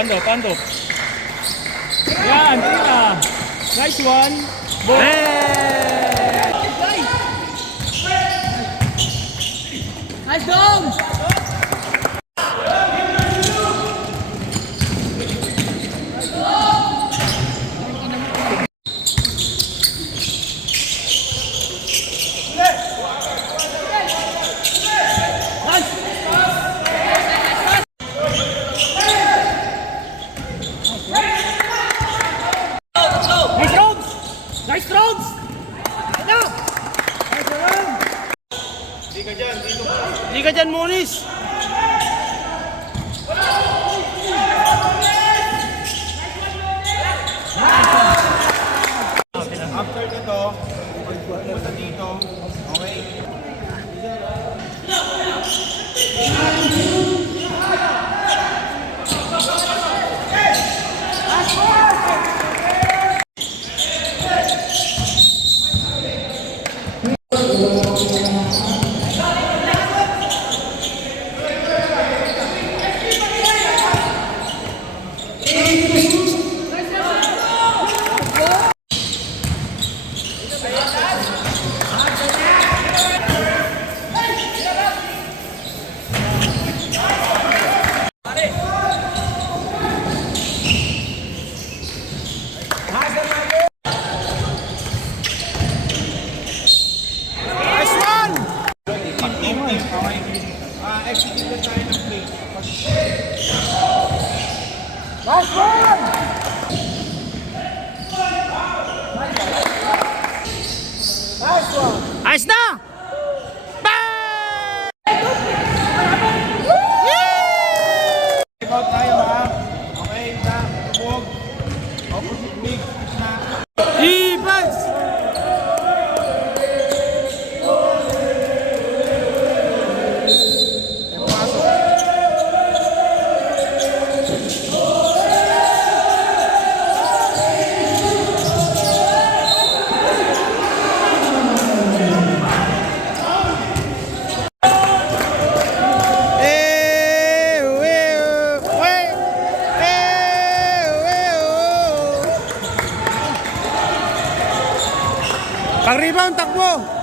Pando. Yan, tira. Nice one. Hey! Nice down! Nice throws! Ito! Hindi ka dyan, Monis! After nito, pagpunta dito, okay? Execute tayo ng play. Last one! Nice one! Ayos na! Bang! Take out tayo ha. Okay, na. Tubog. Opposite mix. Na. Yobz! Pag-rebound, takbo!